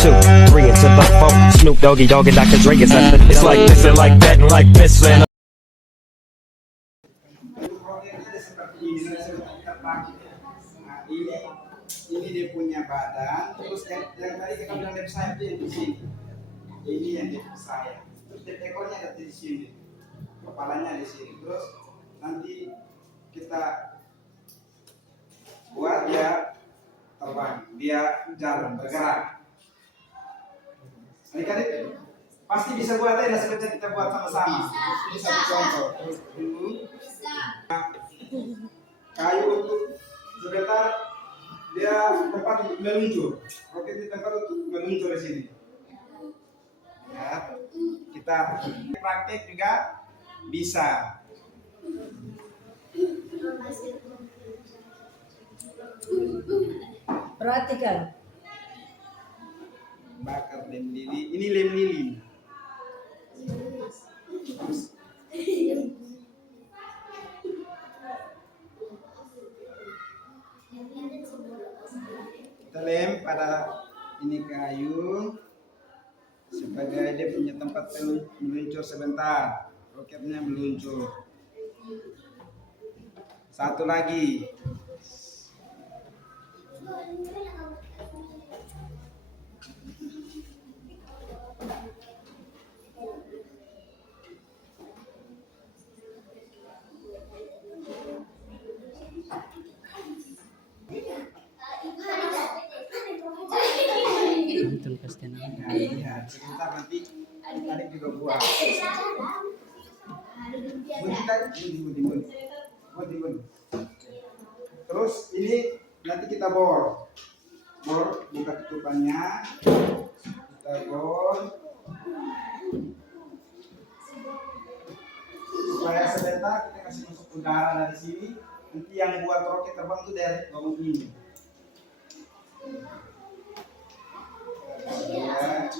2, 3 into the 4. Snoop Doggy Dogg and Dr. Dre. It's like this and like that and like this and Ini dia punya badan, terus yang tadi kita bilang left side dia di sini. Ini yang di sayap. Terus ekornya ada di sini, kepalanya di sini. Terus nanti kita buat dia terbang, dia jalan bergerak. Adik-adik pasti bisa buat ya, seperti kita buat sama-sama. Ini satu contoh. Terus dulu kayu untuk sebentar dia tempat untuk meluncur. Roket di tempat untuk meluncur di sini. Ya, kita praktek juga bisa. Perhatikan. Bakar lem lili. Ini lem lili. Kita lem pada ini kayu sebagai dia punya tempat meluncur sebentar. Roketnya meluncur. Satu lagi. Iya, sebentar nanti adik juga buat. Terus ini nanti kita bor buka tutupannya, kita bor supaya sebentar kita kasih masuk udara dari sini. Nanti yang buat roket terbang itu dari bawah ini. Ya.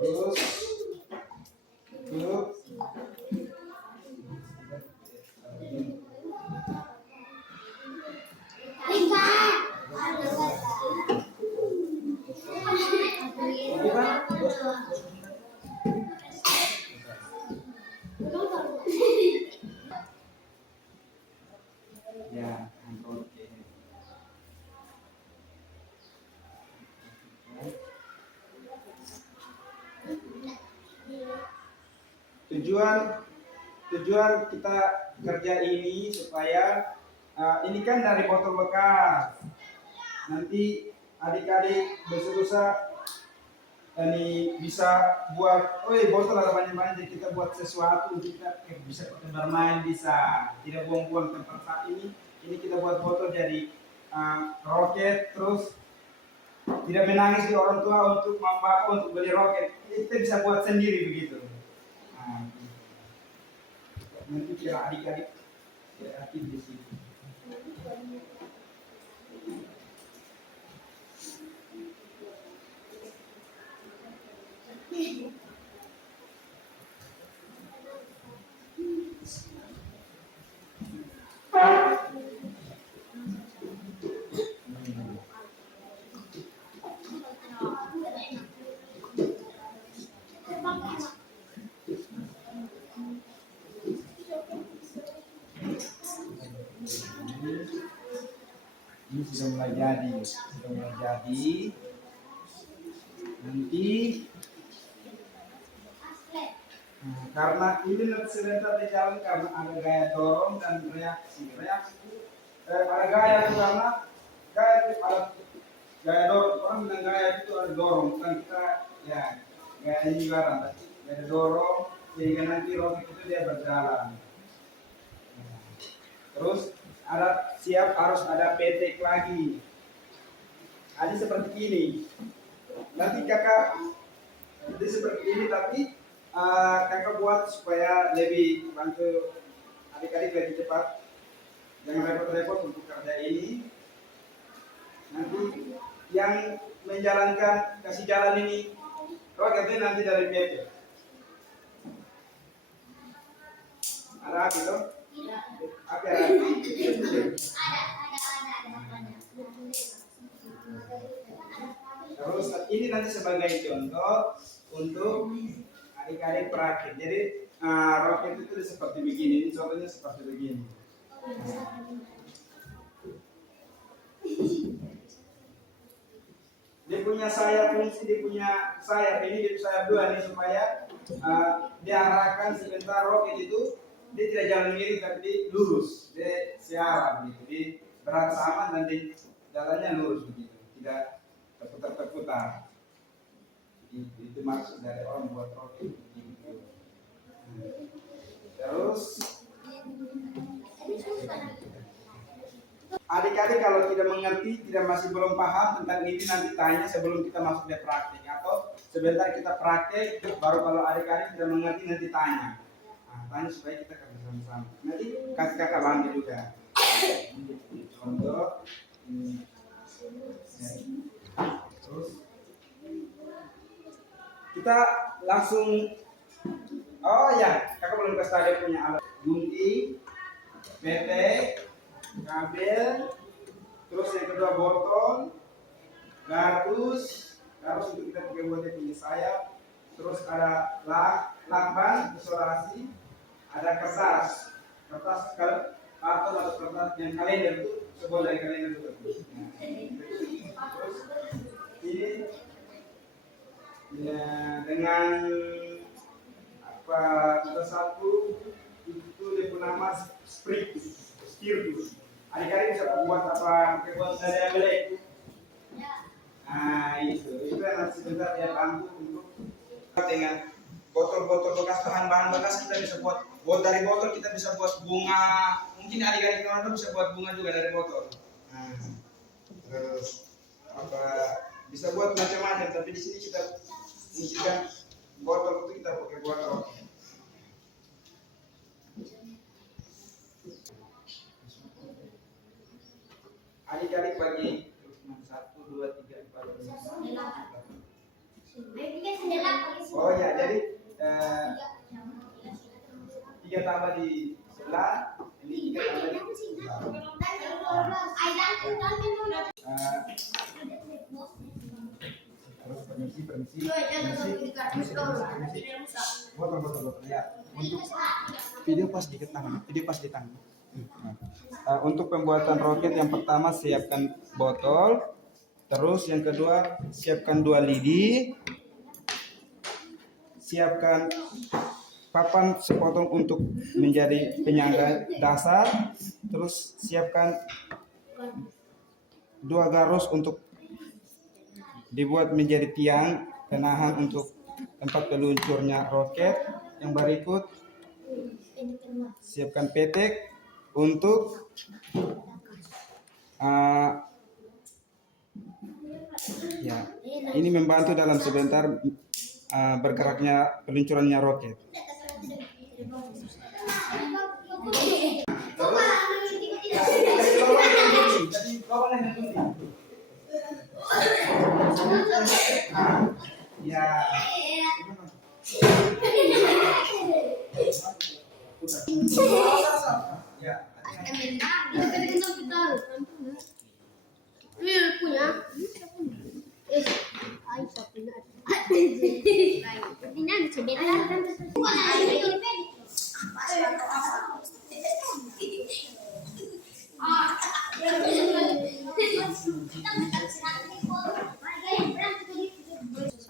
Terus ya, oke. Tujuan kita kerja ini supaya ini kan dari botol bekas. Nanti adik-adik besok-besok ini bisa buat, botol ada banyak-banyak, jadi kita buat sesuatu, kita bisa bermain, bisa tidak buang-buang tempat saat ini. Ini kita buat botol jadi roket, terus tidak menangis di orang tua untuk bapak untuk beli roket. Ini kita bisa buat sendiri begitu. Nah, nanti kira adik-adik kreatif di sini. Ini sudah mulai jadi, nanti karena ini sebentar di jalan karena ada gaya dorong dan reaksi ada gaya itu karena gaya itu ada gaya dorong, orang bilang gaya itu ada dorong, bukan kita ya gaya ini juga ada dorong sehingga nanti roket itu dia berjalan. Terus ada siap harus ada petek lagi. Ada seperti ini. Nanti kakak jadi seperti ini, tapi kakak buat supaya lebih bantu adik-adik lebih cepat. Jangan repot-repot untuk kerja ini. Nanti yang menjalankan kasih jalan ini Roketnya nanti dari PP. Ada api tuh? Api ada. Terus ini nanti sebagai contoh untuk adik-adik praktik. Jadi roket itu seperti begini. Ini contohnya seperti begini. Dia punya sayap, fungsi dia punya sayap ini, dia sayap dua nih supaya diarahkan sebentar roket itu dia tidak jalan miring tapi dia lurus, dia siaran gitu, dia berat sama dan dia jalannya lurus begitu, tidak terputar-terputar. Itu maksud dari orang buat roket begitu. Terus adik-adik kalau tidak mengerti, masih belum paham tentang ini nanti tanya sebelum kita masuk di praktik atau sebentar kita praktek baru kalau adik-adik tidak mengerti nanti tanya. Tanya supaya kita kerja sama-sama. Nanti kakak bantu juga. Contoh ini. Terus kita langsung kakak belum kasih tahu dia punya alat gunting, petek, kabel, terus yang kedua botol, gardus untuk kita pakai buat dia punya sayap, terus ada lakban isolasi, ada kertas karton atau kertas yang kalender itu sebuah dari kalender itu. Terus ini ya, dengan apa ada satu itu dia punya nama spiritus. Adik-adik bisa buat apa? Buat dari belek. Nah itu yang nanti sebentar dia bantu untuk dengan botol-botol bekas, bahan-bahan bekas kita bisa buat dari botol kita bisa buat bunga. Mungkin adik-adik teman-teman bisa buat bunga juga dari botol. Nah, terus apa bisa buat macam-macam, tapi di sini kita fungsikan botol itu kita pakai botol. Adik-adik bagi 1, 2, 3, 4, 5. Oh ya, jadi 3 tambah di sebelah, ini 3 tambah di terus permisi. Botol ya. Untuk video pas di tangan. Untuk pembuatan roket yang pertama siapkan botol, terus yang kedua siapkan 2 lidi, siapkan papan sepotong untuk menjadi penyangga dasar, terus siapkan 2 garus untuk dibuat menjadi tiang penahan untuk tempat peluncurnya roket. Yang berikut siapkan petek untuk ini membantu dalam sebentar bergeraknya peluncurannya roket.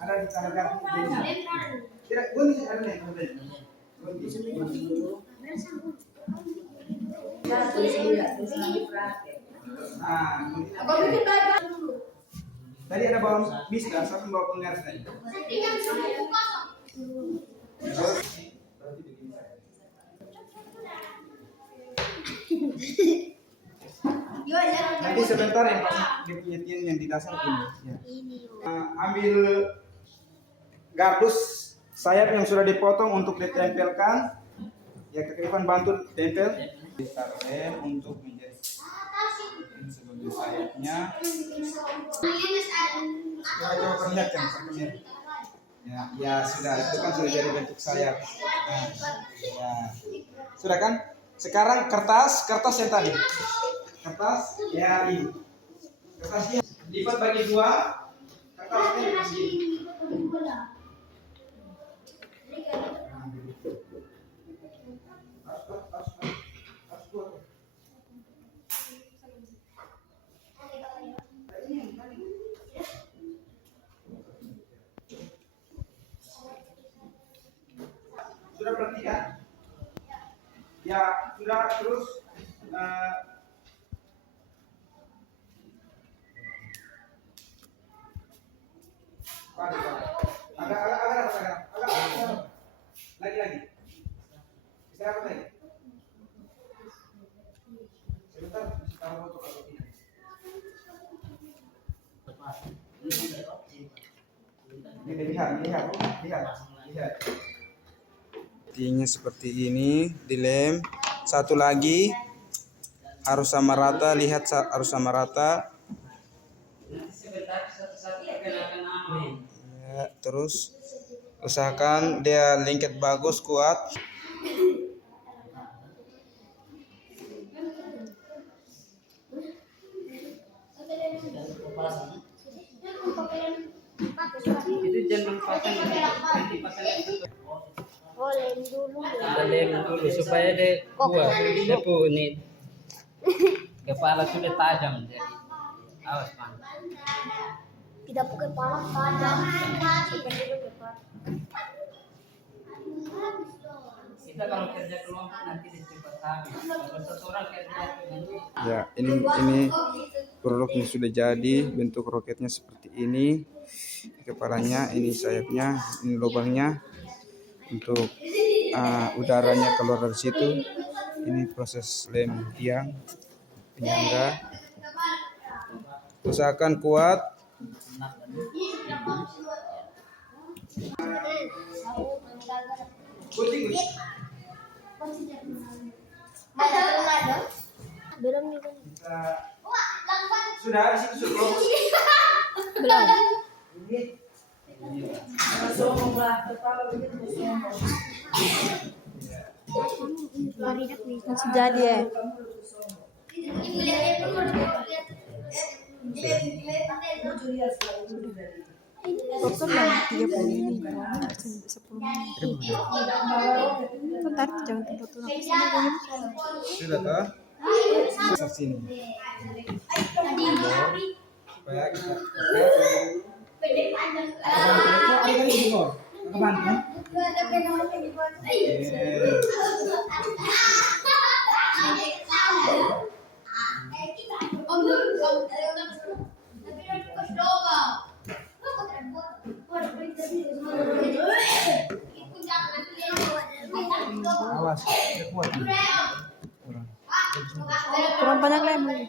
Ada di tangan tidak gunting ada nih tadi ada bawang bisa saya bawa pengaris tadi. Nanti sebentar yang pas dipijitin yang di dasar ini. Ya. Ambil gardus sayap yang sudah dipotong untuk ditempelkan. Ya, Kak Ivan bantu tempel. Ditaruh rem untuk menjadi sebagai sayapnya. Coba perlihatkan. Ya sudah, itu kan sudah jadi bentuk sayap. Nah, ya. Sudah kan? Sekarang kertas yang tadi. Kertas ya ini. Kertasnya lipat bagi dua. Kertasnya dikasih ini. Sudah perhatikan? Ya, sudah terus agak lagi. Istirahat lagi. Sebentar, taruh foto atau tidak? Lihat. Intinya seperti ini, dilem. Satu lagi harus sama rata, lihat harus sama rata. Ya, terus usahakan dia lengket bagus, kuat. Itu jangan pasang lem dulu supaya dia kuat. Depu ini kepala sudah tajam jadi awas pan. Tidak pakai kepala tajam. Kita kalau kerja kelompok nanti cepat habis. Kalau satu orang kerja nanti. Ya, ini produknya sudah jadi, bentuk roketnya seperti ini. Kepalanya, ini sayapnya, ini lubangnya untuk udaranya keluar dari situ. Ini proses lem tiang penyangga. Usahakan kuat. Belum nih. Sudah di situ sudah. Belum. Masih jadi ya. Potong lah 30 ini, 10 menit. Bentar, jangan potong aku sama Sudah toh? Ke sini. Supaya kita awas, kuat. kurang banyak lem lagi.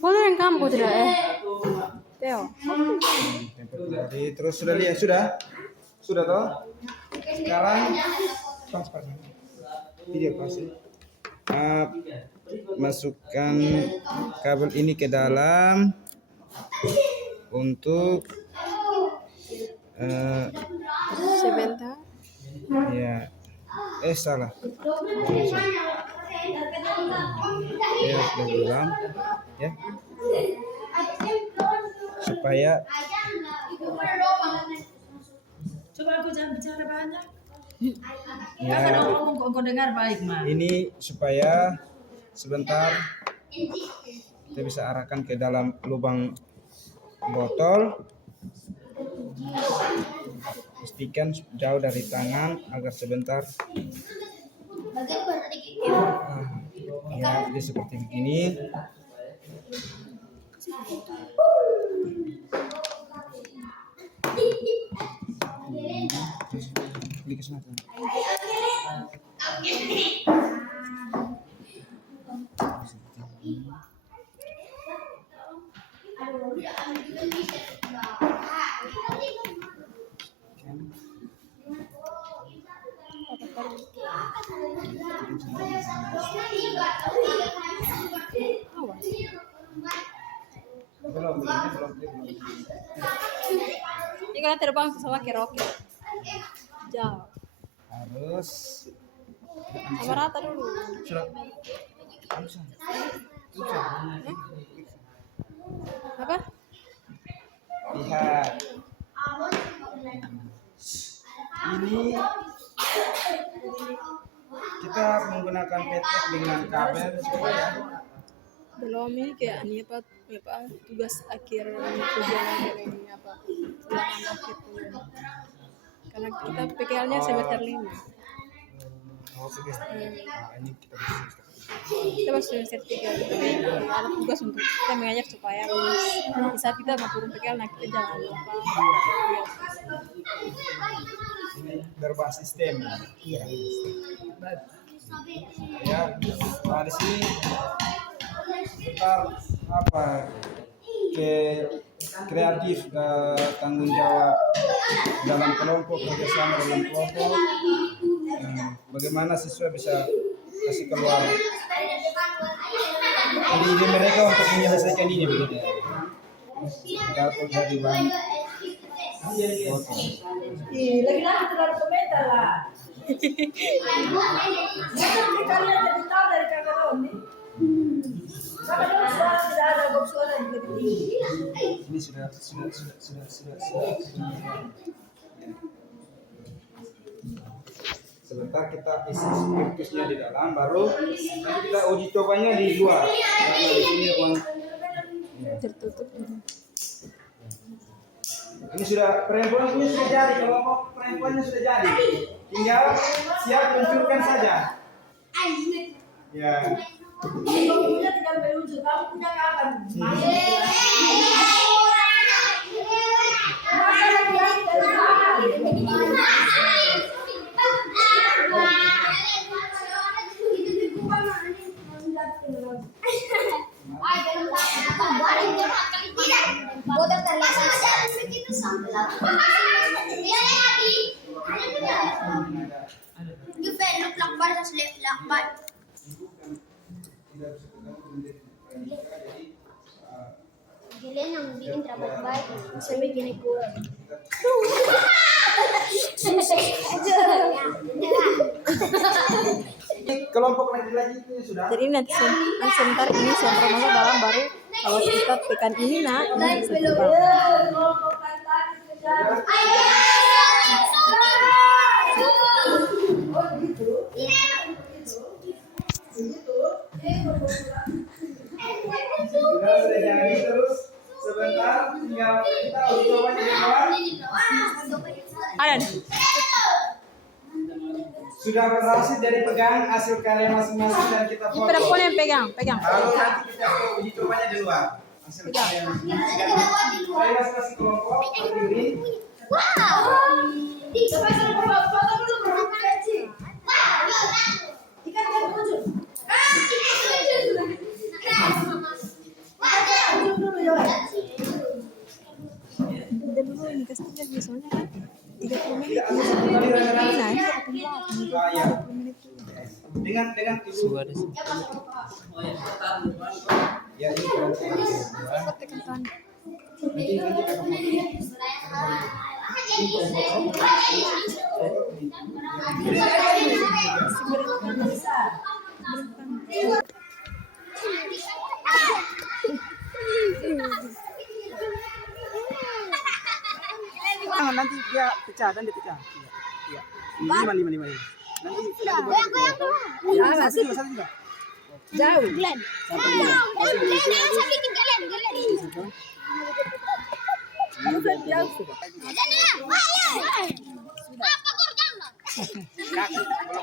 Boleh yang kamu tidak Teo. Terus sudah lihat sudah toh. Sekarang pas video pasti. Masukkan kabel ini ke dalam untuk Sebentar. ya salah ya sudah di dalam ya supaya Coba aku jangan bicara banyak. ya, Kalau ngomong kok dengar baik mah. ini supaya sebentar kita bisa arahkan ke dalam lubang botol. Pastikan jauh dari tangan agar sebentar ya jadi seperti begini. Klik ke sana. Belum. Ini kalau terbang pesawat kayak roket. Jauh. Harus Sama rata dulu. sudah. Apa? Lihat. Ini kita menggunakan petek dengan kabel supaya Belum ini kayak ini apa tugas akhir perjalanan ini apa ulangan akhir ini. Karena kita PKL-nya semester 5. ini kita bisa Kita masih semester 3 tapi ada tugas untuk kita mengajak supaya di saat kita mau turun PKL nah kita jangan lupa berbasis sistem. Iya. Ya, nah di sini kita kreatif tanggung jawab dalam kelompok, kerjasama dalam kelompok. Bagaimana siswa bisa kasih keluar ide mereka untuk menyelesaikan ini begitu ya. Dapat dari banyak. Lagi-lagi terlalu komentar lah. Masa kalian lebih tahu dari kakak Roni? Kakak Roni suara tidak ada, Bob suara juga tinggi. Ini sudah. Sebentar kita isi scriptusnya di dalam, baru nanti kita uji cobanya di luar. Karena di sini tertutup. ini sudah perempuan ini sudah jadi, kelompok perempuannya sudah jadi. Tinggal siap luncurkan saja. Ya. Kamu punya tinggal meluncur, kamu punya kapan? Masa lagi dari Gilian yang bikin terlalu baik, bisa bikin kurang. Kelompok lagi itu sudah. Jadi nanti sebentar ini saya masuk dalam baru kalau kita tekan ini nah ini bisa terbang. Sudah jadi terus sebentar tinggal kita uji cobanya di luar. Ada nih. Sudah berhasil dari pegang hasil karya masing-masing dan kita Ini foto. perempuan yang pegang. Lalu nanti kita uji cobanya di luar. Hasil karya masing-masing. Dari masing-masing kelompok berdiri. Udah dulu ini kasihnya biasanya kan 30 menit. Tidak ada satu kali rame-rame. Nah, ini 30 Ya. menit dulu. Dengan ibu. Ya ini kelompok Cepat tekan tangan. nanti kita nanti dia pecah dan dipecah. Iya. Lima. Nanti ya, satu juga. Jauh.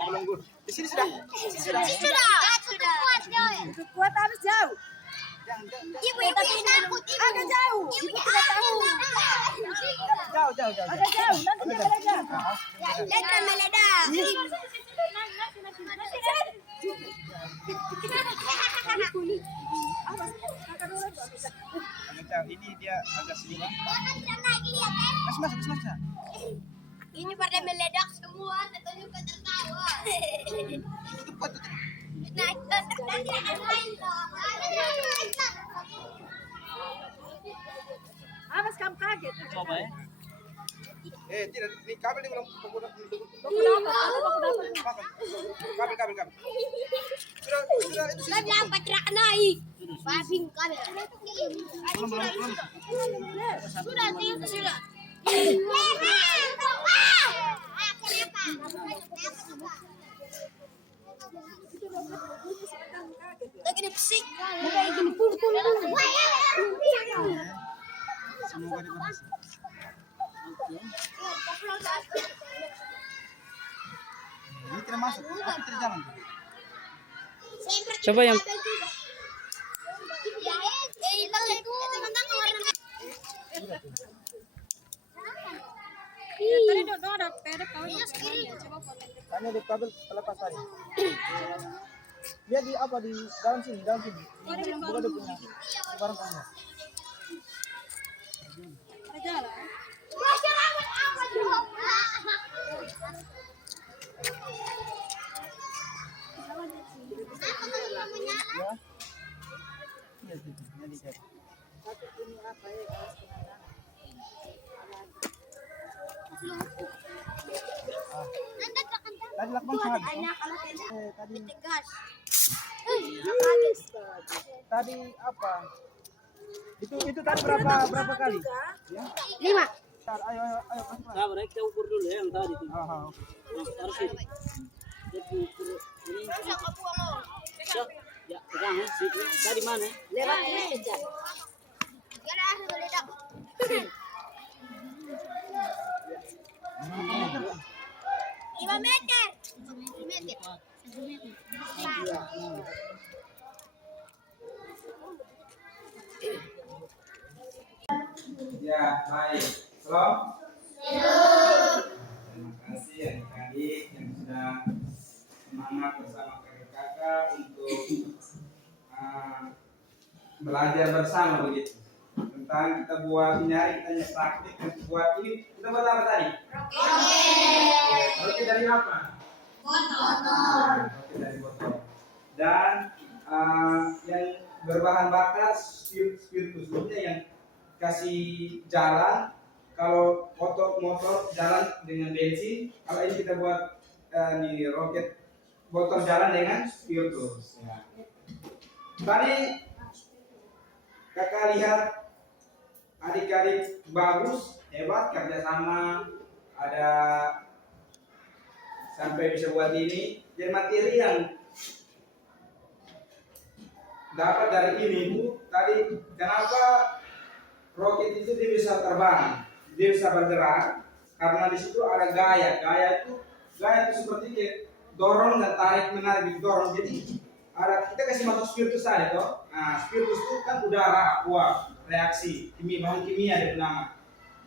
Belum gur. Di sini sudah. Kuat habis jauh. Ibu takut ibu. Agak jauh. Ibu tidak tahu. Jauh. Agak jauh. Nanti dia meledak. Letra meledak. dia agak sedikit. Mas. Ini pada meledak semua, tentunya kan tertawa. Nah, nanti akan lain loh. Awas kamu kaget. Coba ya. Tidak, ini kabel ini belum kabel. Sudah itu Sudah dapat truk naik. Babing kamera. Sudah. Lagi dipsik. Lagi gini pum. semoga dibahas. Ini tidak masuk, tapi tidak jalan. Coba yang tadi dong ada pedek kau coba potong. Kan ada kabel terlepas tadi. Dia di apa di dalam sini. Bukan dia punya. Barang punya. Ada lah. Ya. Ini dicek. Tadi lakban habis. Tadi apa? Itu tadi berapa kali? Ya. 5. Ayo masuk. Sabar, kita ukur dulu ya yang tadi tuh. Oke. Harus ini. Jadi ukur ini. Ya, pegang ya. Tadi mana? Lewat ini saja. Gak ada meledak. 5 meter. 1 meter. Ya, baik. Salam. Terima kasih adik-adik yang sudah semangat bersama kakak-kakak untuk belajar bersama begitu. Tentang kita buat nyari, kita praktik, kita buat ini. Kita buat apa tadi? Roti dari apa? Roti dari botol. Dan yang berbahan bakar spiritus, yang kasih jalan. Kalau motor jalan dengan bensin, kalau ini kita buat di roket botol jalan dengan spiritus. Ya. Tadi kakak lihat adik-adik bagus, hebat, kerjasama, ada sampai bisa buat ini. Dan materi yang dapat dari ini Bu, tadi kenapa roket itu dia bisa terbang, dia bisa bergerak karena di situ ada gaya itu seperti kayak dorong dan tarik menarik dorong. Jadi ada kita kasih masuk spiritus tadi toh. Nah, spiritus itu kan udara, uap, reaksi bahan kimia dia nama.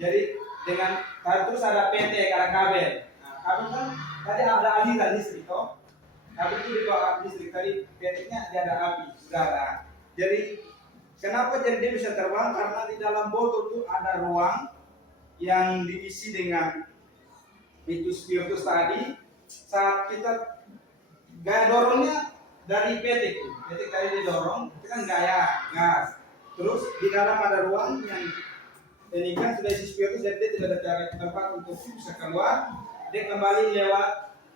Jadi dengan terus ada PT, ada kabel. Nah, kabel kan tadi ada aliran listrik toh. Kabel itu dibawa listrik tadi, PT-nya dia ada api, udara. Jadi kenapa jadi dia bisa terbang? Karena di dalam botol itu ada ruang yang diisi dengan itu spiritus tadi. Saat kita gaya dorongnya dari petik tadi didorong, itu kan gaya gas. Terus di dalam ada ruang yang ini kan sudah isi spiritus, jadi dia tidak ada cara tempat untuk bisa keluar. Dia kembali lewat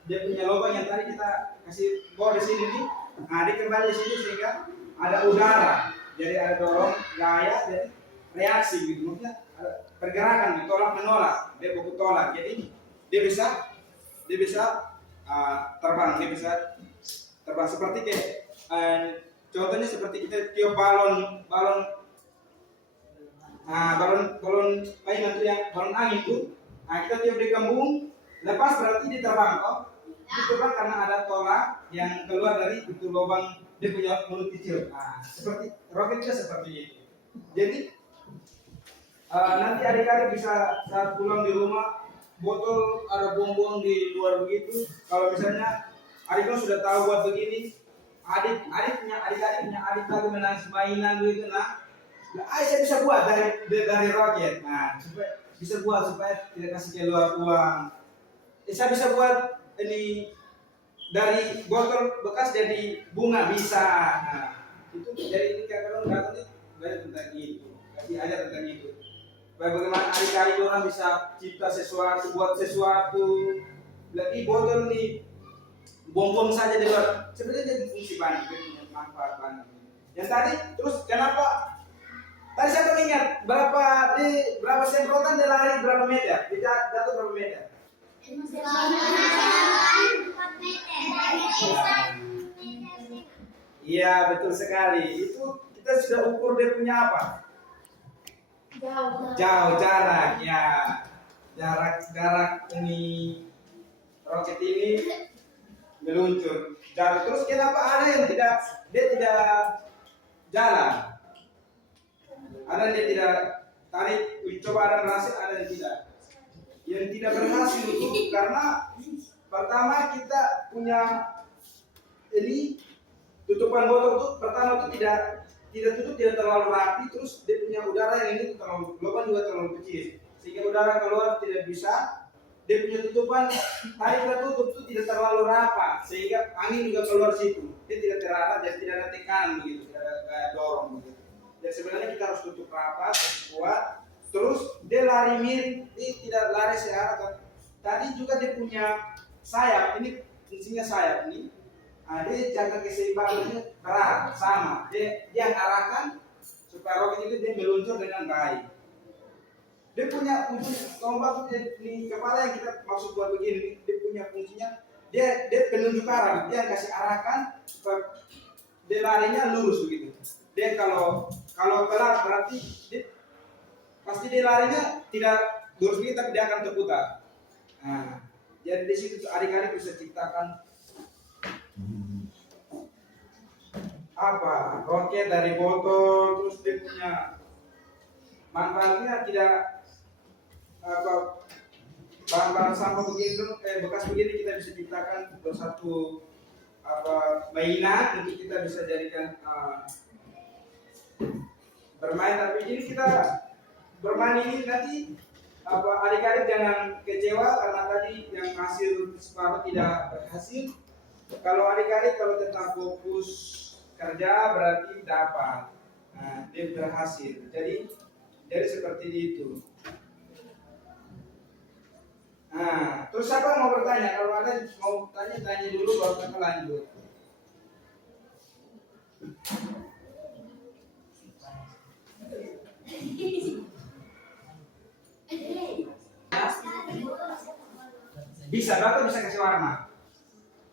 dia punya lubang yang tadi kita kasih bawa di sini nih. Nah, dia kembali di sini sehingga ada udara. Jadi ada dorong gaya, jadi reaksi gitu. Maksudnya ada pergerakan, ditolak menolak, dia buku tolak. Jadi dia bisa terbang, dia bisa terbang seperti kayak contohnya seperti kita tiup balon mainan itu yang balon angin itu. Nah, kita tiup di gembung, lepas berarti dia terbang toh. Dia terbang karena ada tolak yang keluar dari itu lubang dia punya mulut kecil. Nah, seperti roket juga seperti itu. Jadi nanti adik-adik bisa saat pulang di rumah botol ada buang-buang di luar begitu. Kalau misalnya adiknya sudah tahu buat begini, adik-adik punya adik lagi menangis mainan begitu. Nah, Saya bisa buat dari roket. Nah, bisa buat supaya tidak kasih keluar uang. Saya bisa buat ini dari botol bekas jadi bunga bisa. Nah, itu jadi ini kalau nggak ini banyak tentang itu. Kasih aja tentang itu. Bagaimana adik-adik orang bisa cipta sesuatu, buat sesuatu. Lagi botol nih bom-bom saja di luar. Sebenarnya dia fungsi banyak, dia punya manfaat banyak. Yang tadi terus kenapa? Tadi saya ingat berapa semprotan dia lari berapa meter? Dia jatuh berapa meter? Iya betul sekali. Itu kita sudah ukur dia punya apa? Jauh jarak ya. Jarak ini roket ini meluncur. Dan terus kenapa ada yang dia tidak jalan? Ada yang dia tidak tarik, coba ada berhasil, ada yang tidak. Yang tidak berhasil itu karena pertama kita punya ini tutupan botol itu pertama itu tidak tutup, tidak terlalu rapi, terus dia punya udara yang ini terlalu lubang juga terlalu kecil sehingga udara keluar tidak bisa. Dia punya tutupan tarik dan tutup itu tidak terlalu rapat sehingga angin juga keluar situ. Dia tidak terarah dan tidak ada tekanan begitu, tidak ada kayak dorong begitu. Jadi sebenarnya kita harus tutup rapat, kuat. Terus dia lari miring, dia tidak lari searah. Tadi juga dia punya sayap, ini fungsinya sayap ini. Nah, dia jaga keseimbangannya berat sama. Dia arahkan supaya roket itu dia meluncur dengan baik. Dia punya fungsi tombak di kepala yang kita maksud buat begini, dia punya fungsinya dia penunjuk arah, dia kasih arahkan supaya dia larinya lurus begitu. Dia kalau telat berarti pasti dia larinya tidak lurus begitu tapi dia akan terputar. Nah, jadi di situ adik-adik bisa ciptakan apa roket dari botol, terus dia punya manfaatnya tidak bahan-bahan sampah begini bekas begini kita bisa ciptakan satu mainan untuk kita bisa jadikan bermain. Tapi ini kita bermain ini nanti adik-adik jangan kecewa karena tadi yang hasil separuh tidak berhasil. Kalau adik-adik kalau tetap fokus kerja berarti dapat, dia berhasil. Jadi seperti itu. Nah, terus siapa mau bertanya? Kalau ada mau tanya dulu baru kita lanjut. Bisa, Bapak bisa kasih warna.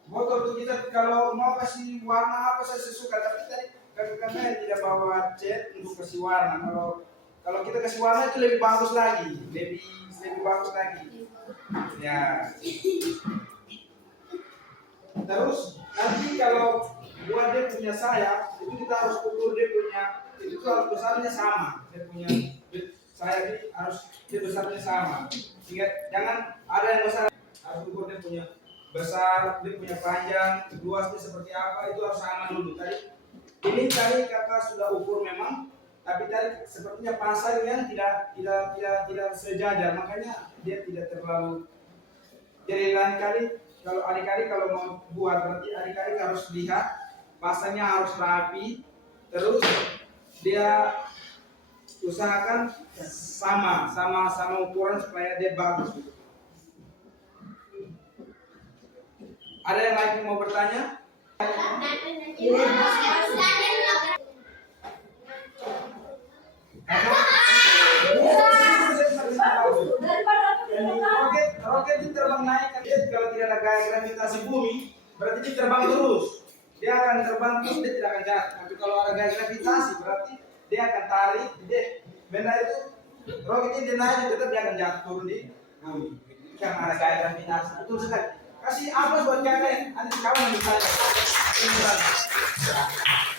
Botol itu kita kalau mau kasih warna apa saya sesuka, tapi tadi karena tidak bawa cat untuk kasih warna. Kalau kita kasih warna itu lebih bagus lagi, lebih bagus lagi. Ya. Terus nanti kalau buat dia punya sayap, itu kita harus ukur dia punya, itu harus besarnya sama. Dia punya sayap ini harus dia besarnya sama. Sehingga jangan ada yang besar, harus ukur dia punya besar, dia punya panjang, luasnya seperti apa, itu harus sama dulu. Ini tadi kakak sudah ukur memang. Tapi tadi sepertinya pasang yang tidak sejajar, makanya dia tidak terlalu. Jadi lain kali kalau adik-adik kalau mau buat berarti adik-adik harus lihat pasangnya harus rapi, terus dia usahakan sama ukuran supaya dia bagus. Ada yang lagi mau bertanya? Roket itu terbang naik kan dia kalau tidak ada gaya gravitasi bumi berarti dia terbang terus. Dia akan terbang terus, dia tidak akan jatuh. Tapi kalau ada gaya gravitasi berarti dia akan tarik, benda itu roket ini dia naik tetap dia akan jatuh turun di bumi. Karena ada gaya gravitasi. Betul sekali. Kasih apa buat kakek? Nanti kawan yang ditanya.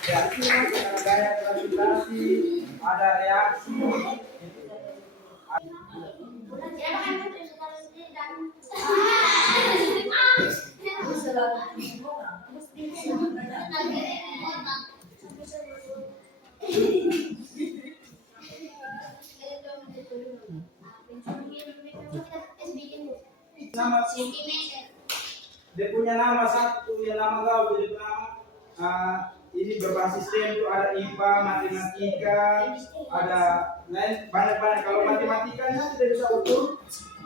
Ya, itu ada gaya gravitasi, ada reaksi. Centimeter. Dia punya nama satu, punya nama gaul, jadi nama ini berbasis STEM itu ada IPA, matematika, ada lain banyak-banyak. Kalau matematikanya tidak bisa ukur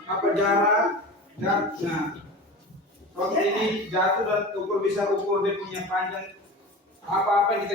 apa jarak, nah kalau ini jatuh dan ukur bisa ukur dia punya panjang apa-apa yang kita